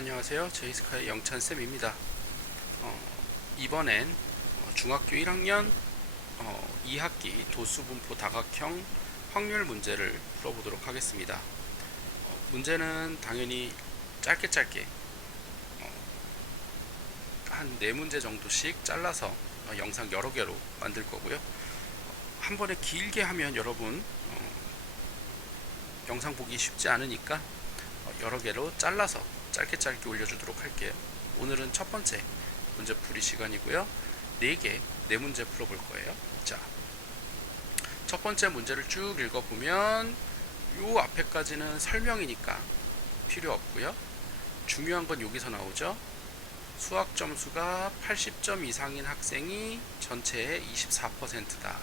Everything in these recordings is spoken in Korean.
안녕하세요. 제이스카의 영찬쌤입니다. 이번엔 중학교 1학년 2학기 도수분포 다각형 확률 문제를 풀어보도록 하겠습니다. 문제는 당연히 짧게 한 4문제 정도씩 잘라서 영상 여러 개로 만들 거고요. 한 번에 길게 하면 여러분 영상 보기 쉽지 않으니까 여러 개로 잘라서 짧게 올려주도록 할게요. 오늘은 첫 번째 문제 풀이 시간이고요. 4문제 풀어볼 거예요. 자, 첫 번째 문제를 쭉 읽어보면 요 앞에까지는 설명이니까 필요 없고요. 중요한 건 여기서 나오죠. 수학 점수가 80점 이상인 학생이 전체의 24%다.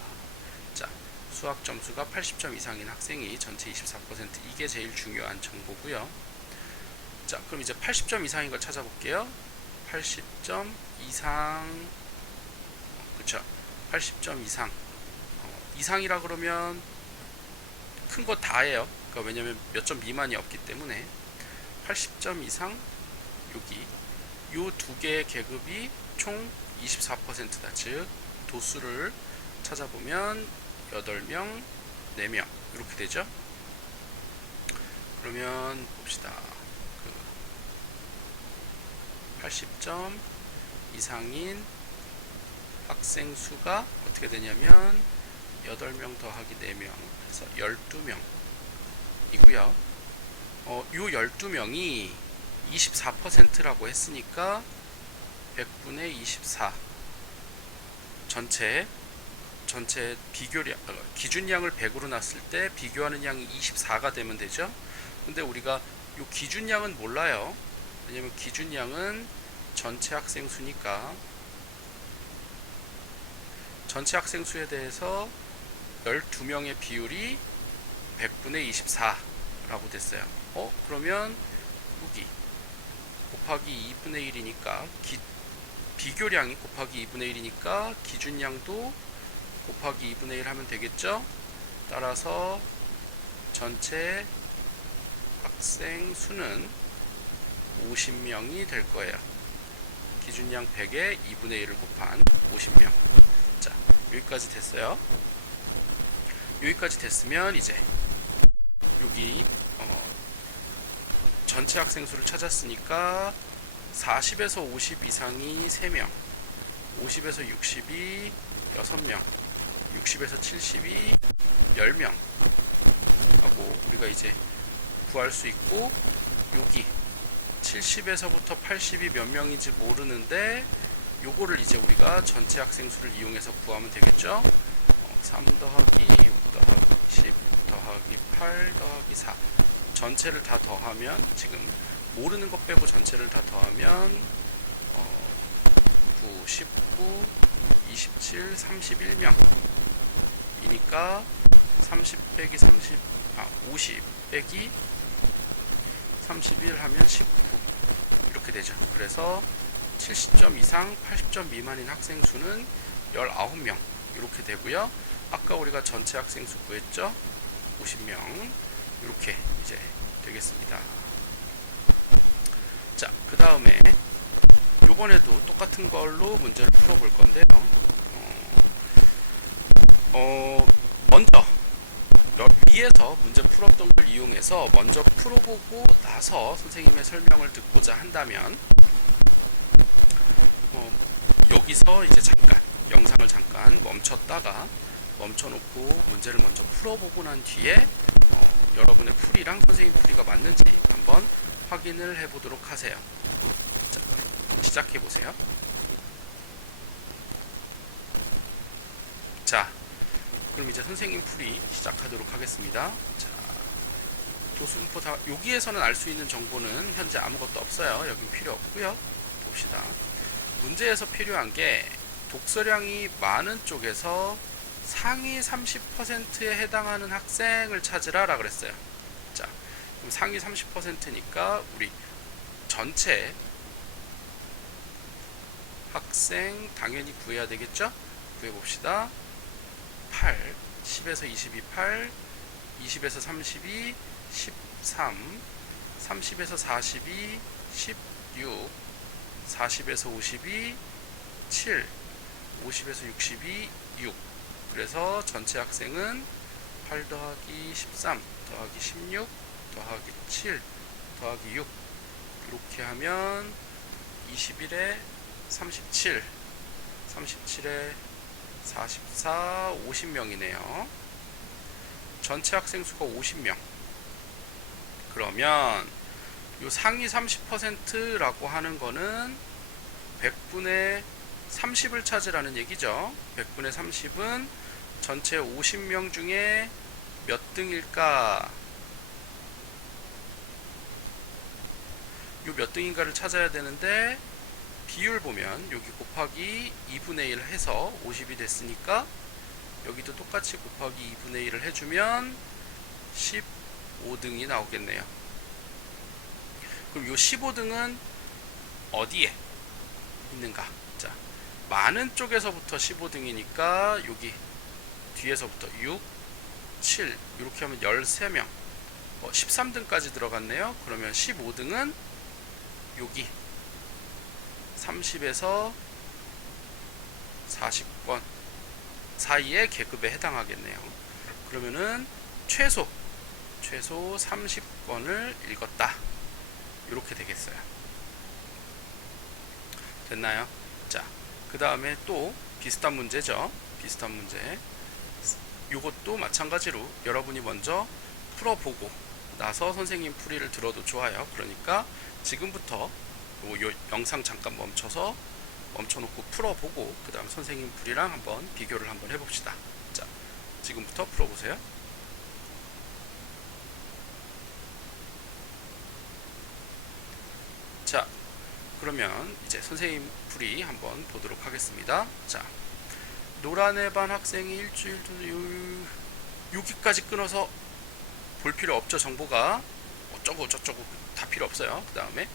자, 수학 점수가 80점 이상인 학생이 전체 24%, 이게 제일 중요한 정보고요. 자, 그럼 이제 80점 이상인 걸 찾아볼게요. 80점 이상, 그쵸? 80점 이상. 이상이라 그러면 큰 거 다예요. 그러니까 왜냐면 몇 점 미만이 없기 때문에 80점 이상, 여기 요 두 개의 계급이 총 24%다. 즉 도수를 찾아보면 8명, 4명 이렇게 되죠. 그러면 봅시다. 80점 이상인 학생 수가 어떻게 되냐면 8명 더하기 4명 해서 12명 이고요. 요 12명이 24%라고 했으니까 100분의 24 전체 비교량, 기준량을 100으로 놨을 때 비교하는 양이 24가 되면 되죠. 근데 우리가 요 기준량은 몰라요. 왜냐면 기준량은 전체 학생 수니까 전체 학생 수에 대해서 12명의 비율이 100분의 24라고 됐어요. 그러면 여기 곱하기 2분의 1이니까 비교량이 곱하기 2분의 1이니까 기준량도 곱하기 2분의 1 하면 되겠죠. 따라서 전체 학생 수는 50명이 될 거예요. 기준량 100에 2분의 1을 곱한 50명. 자, 여기까지 됐어요. 여기까지 됐으면 이제 여기 전체 학생 수를 찾았으니까 40에서 50 이상이 3명, 50에서 60이 6명, 60에서 70이 10명 하고 우리가 이제 구할 수 있고, 여기 70에서부터 80이 몇 명인지 모르는데 요거를 이제 우리가 전체 학생 수를 이용해서 구하면 되겠죠. 3 더하기 6 더하기 10 더하기 8 더하기 4 전체를 다 더하면, 지금 모르는 것 빼고 전체를 다 더하면 9, 19, 27, 31명 이니까 30 빼기 50 빼기 31 하면 19 이렇게 되죠. 그래서 70점 이상 80점 미만인 학생 수는 19명 이렇게 되고요. 아까 우리가 전체 학생 수 구했죠. 50명 이렇게 이제 되겠습니다. 자, 그 다음에 요번에도 똑같은 걸로 문제를 풀어볼 건데요. 먼저 위에서 문제 풀었던 걸 이용해서 먼저 풀어보고 나서 선생님의 설명을 듣고자 한다면 여기서 이제 잠깐 영상을 잠깐 멈춰놓고 문제를 먼저 풀어보고 난 뒤에 여러분의 풀이랑 선생님 풀이가 맞는지 한번 확인을 해보도록 하세요. 자, 시작해보세요. 자, 그럼 이제 선생님 풀이 시작하도록 하겠습니다. 자, 도수분포 다, 여기에서는 알 수 있는 정보는 현재 아무것도 없어요. 여긴 필요 없고요. 봅시다. 문제에서 필요한 게 독서량이 많은 쪽에서 상위 30%에 해당하는 학생을 찾으라 라 그랬어요. 자, 그럼 상위 30%니까 우리 전체 학생 당연히 구해야 되겠죠? 구해봅시다. 8, 10에서 22, 8, 20에서 32, 13, 30에서 40이 16, 40에서 50이 7, 50에서 60이 6. 그래서 전체 학생은 8 더하기 13 더하기 16 더하기 7 더하기 6 이렇게 하면 21에 37, 37에 44, 50명이네요. 전체 학생 수가 50명. 그러면 요 상위 30%라고 하는 거는 100분의 30을 찾으라는 얘기죠. 100분의 30은 전체 50명 중에 몇 등일까? 요 몇 등인가를 찾아야 되는데 비율 보면 여기 곱하기 2분의 1 해서 50이 됐으니까 여기도 똑같이 곱하기 2분의 1을 해주면 15등이 나오겠네요. 그럼 요 15등은 어디에 있는가? 자, 많은 쪽에서부터 15등이니까 여기 뒤에서부터 6, 7 이렇게 하면 13명 13등까지 들어갔네요. 그러면 15등은 여기 30에서 40권 사이의 계급에 해당하겠네요. 그러면은 최소 30권을 읽었다. 이렇게 되겠어요. 됐나요? 자, 그 다음에 또 비슷한 문제죠. 비슷한 문제. 이것도 마찬가지로 여러분이 먼저 풀어보고 나서 선생님 풀이를 들어도 좋아요. 그러니까 지금부터 요 영상 잠깐 멈춰놓고 풀어보고 그 다음 선생님 풀이랑 한번 비교를 한번 해봅시다. 자, 지금부터 풀어보세요. 자, 그러면 이제 선생님 풀이 한번 보도록 하겠습니다. 자, 노란의 반 학생이 일주일 여기까지 끊어서 볼 필요 없죠. 정보가 어쩌고 저쩌고 다 필요 없어요. 그 다음에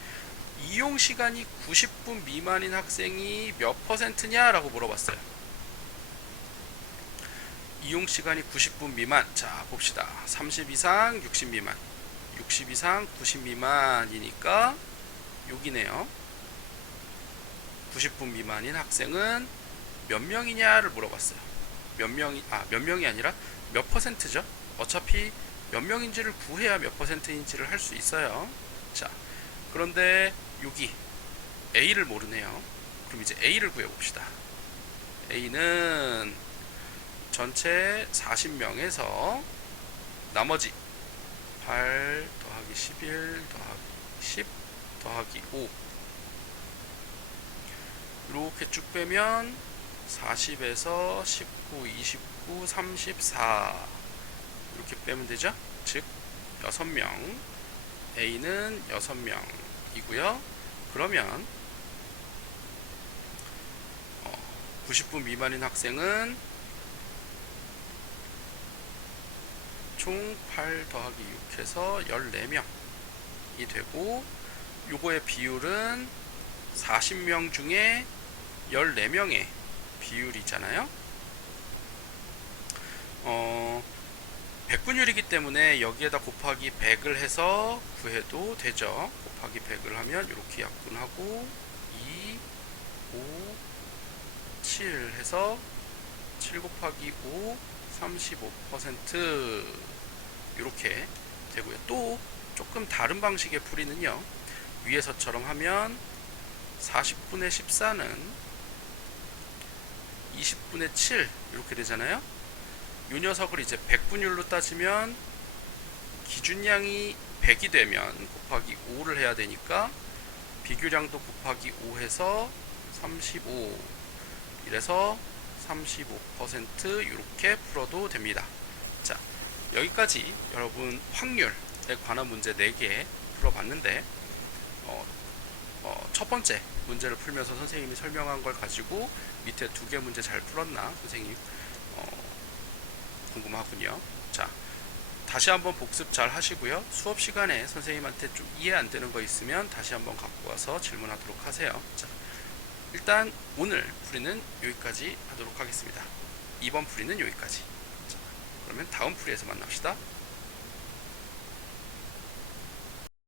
이용 시간이 90분 미만인 학생이 몇 %냐 라고 물어봤어요. 이용 시간이 90분 미만. 자, 봅시다. 30 이상 60 미만, 60 이상 90 미만이니까 여기네요. 90분 미만인 학생은 몇 명이냐를 물어봤어요. 몇 명이 아니라 몇 %죠. 어차피 몇 명인지를 구해야 몇 %인지를 할 수 있어요. 자, 그런데 여기 A를 모르네요. 그럼 이제 A를 구해봅시다. A는 전체 40명에서 나머지 8 더하기 11 더하기 10 더하기 5 이렇게 쭉 빼면 40에서 19, 29, 34 이렇게 빼면 되죠. 즉 6명, A는 6명이고요. 그러면 90분 미만인 학생은 총 8 더하기 6 해서 14명이 되고, 요거의 비율은 40명 중에 14명의 비율이잖아요. 100분율이기 때문에 여기에다 곱하기 100을 해서 구해도 되죠. 곱하기 100을 하면 이렇게 약분하고 2, 5, 7 해서 7 곱하기 5, 35% 이렇게 되고요. 또 조금 다른 방식의 풀이는요. 위에서처럼 하면 40분의 14는 20분의 7 이렇게 되잖아요. 이 녀석을 이제 100분율로 따지면 기준량이 100이 되면 곱하기 5를 해야 되니까 비교량도 곱하기 5 해서 35 이래서 35% 이렇게 풀어도 됩니다. 자, 여기까지 여러분 확률에 관한 문제 4개 풀어봤는데 첫 번째 문제를 풀면서 선생님이 설명한 걸 가지고 밑에 2개 문제 잘 풀었나 선생님 궁금하군요. 자, 다시 한번 복습 잘 하시고요. 수업 시간에 선생님한테 좀 이해 안 되는 거 있으면 다시 한번 갖고 와서 질문하도록 하세요. 자, 일단 오늘 풀이는 여기까지 하도록 하겠습니다. 이번 풀이는 여기까지. 자, 그러면 다음 풀이에서 만납시다.